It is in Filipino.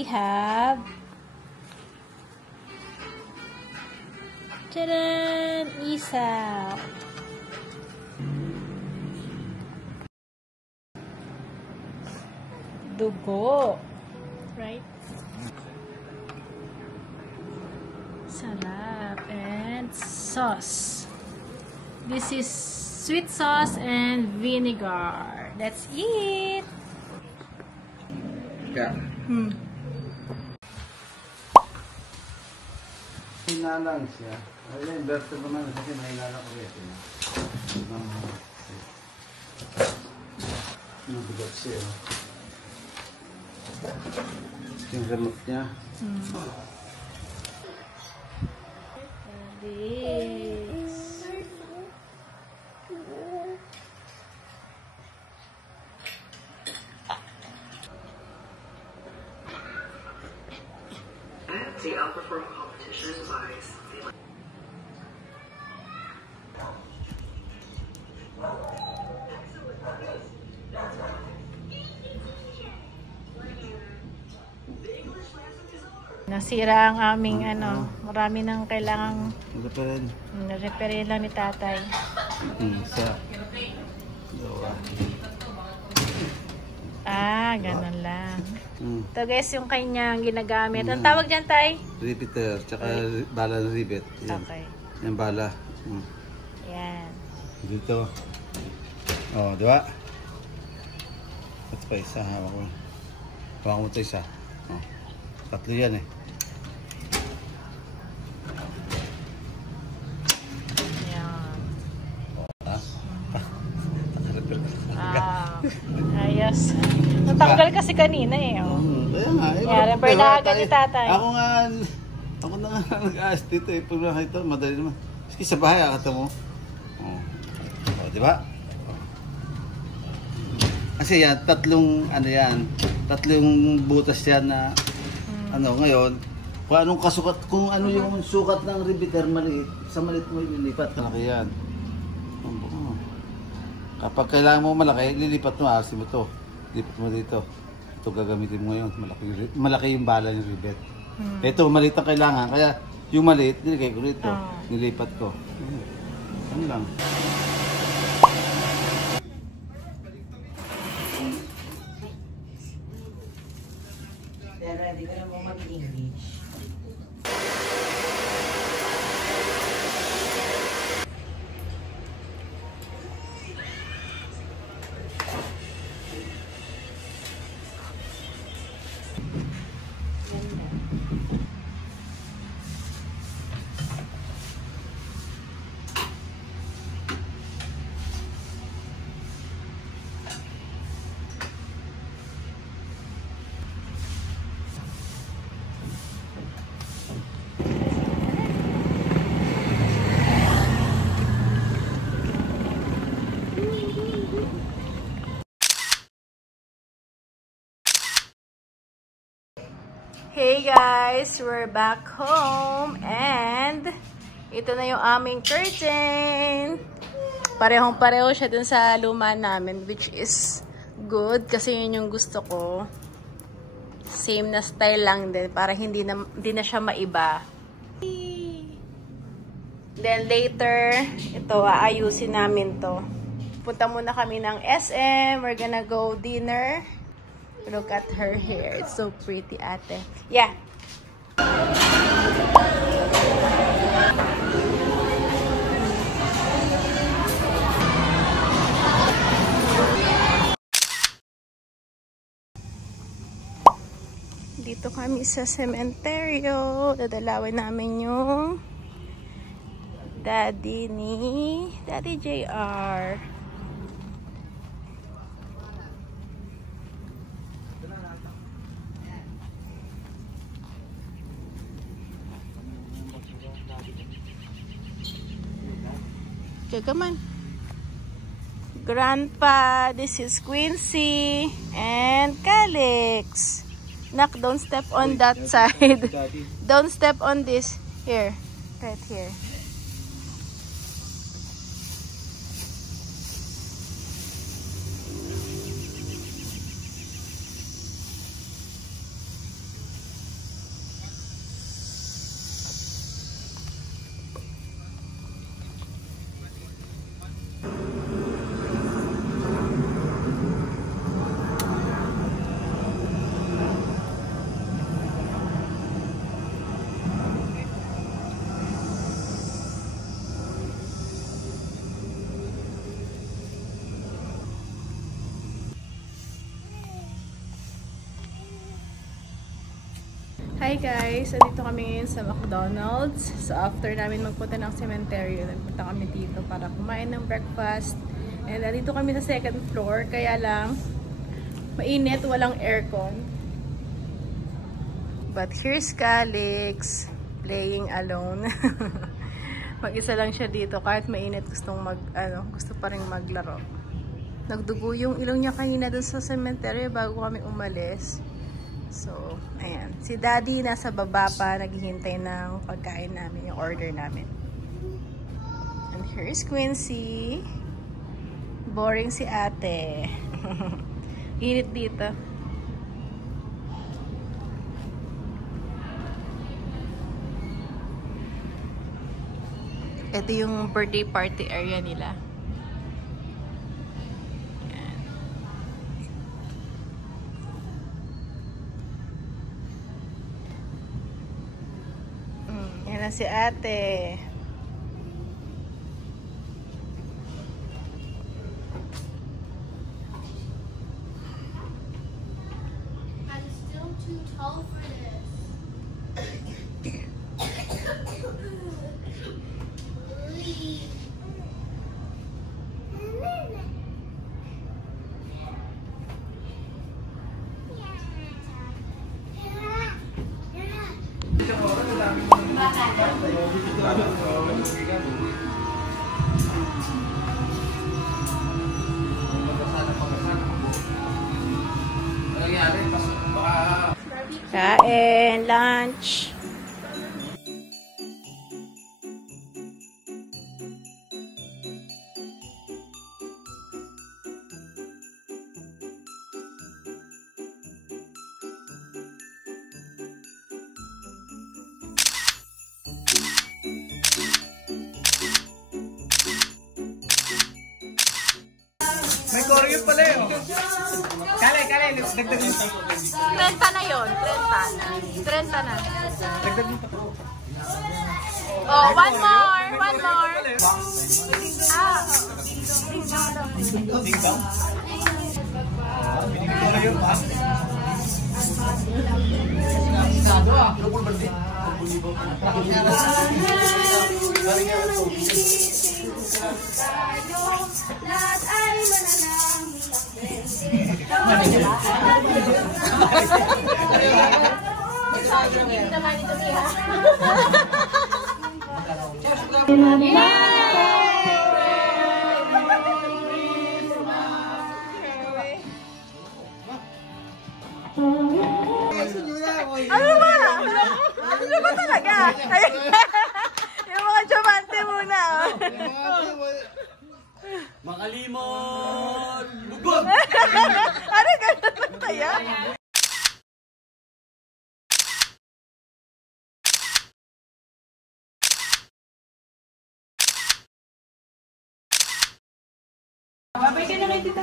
we have isaw. Dugo. Right? Sarap. And sauce. This is sweet sauce and vinegar. That's it. Yeah. Hinalang siya. Ayun, berto mo na kasi mahilala ko rin. Nabigat siya. Yung remote niya. The outperform competition by something like nasira ang aming marami nang kailangang Reparin. repair lang ni tatay. Sa dalawa. Ganun lang. Ito guys, yung kanyang ginagamit. Ang tawag dyan, tay? Repeater, tsaka bala ng rivet. Yan. Okay. Yung bala. Yan. Dito. Oh, di ba? Ito pa isa. Hawak ko. Hawak mo ito isa. Oh. Tatlo yan eh. Yan. Ha? Ayos. Natanggal kasi kanina eh. Kaya nga. Repair na agad ni tatay. Ako na nga nag-aas dito eh. Pag nakita, madali naman. Kasi sa bahay, akata mo. Oh, di ba? Kasi yan, tatlong butas yan na ngayon, kung ano yung sukat ng riveter maliit, sa maliit mo ililipat. Malaki yan. Kapag kailangan mo malaki, lilipat mo, asin mo to. Lilipat mo dito. Ito gagamitin mo ngayon. Malaki yung bala ng rivet. Ito, maliit ang kailangan. Kaya yung maliit, niligay ko dito. Nilipat ko. Ano lang. Ready ka na mo mag-English. Hey guys, we're back home and ito na yung aming curtain. Parehong-pareho siya dun sa luma namin, which is good kasi yun yung gusto ko. Same na style lang din para hindi na siya maiba. Then later, ito aayusin namin to. Punta muna kami ng SM. We're gonna go dinner. Look at her hair. It's so pretty, ate. Yeah. Dito kami sa sementeryo. Dadalawin namin yung daddy JR. Okay, come on. Grandpa, this is Quincy and Calix. Nak, don't step on that side. Don't step on this. Here. Right here. Hi guys! Andito kami ngayon sa McDonald's. So after namin magpunta ng cemetery, nagpunta kami dito para kumain ng breakfast. And andito kami sa second floor, kaya lang mainit, walang aircon. But here's Calix playing alone. Mag-isa lang siya dito kahit mainit, gusto pa ring maglaro. Nagdugo yung ilong niya kanina dun sa cemetery bago kami umalis. So, ayan. Si Daddy nasa baba pa, naghihintay ng pagkain namin, yung order namin. And here's Quincy. Boring si ate. Init dito. Ito yung birthday party area nila. Yan na si ate. I'm still too tall for this. Kain, lunch. May choreo pala eh. Kale, dagdag mo. 30 na yun, 30. 30 na. Dagdag mo pa. Oh, one more. Ah, Ding dong. Binigay choreo pa. Lahat ay mananangin. ano ba? Ano ba talaga? Yung mga diamante muna. Makalimot! Bugod! Ano ganun tayo? Babay ka na kay Tita.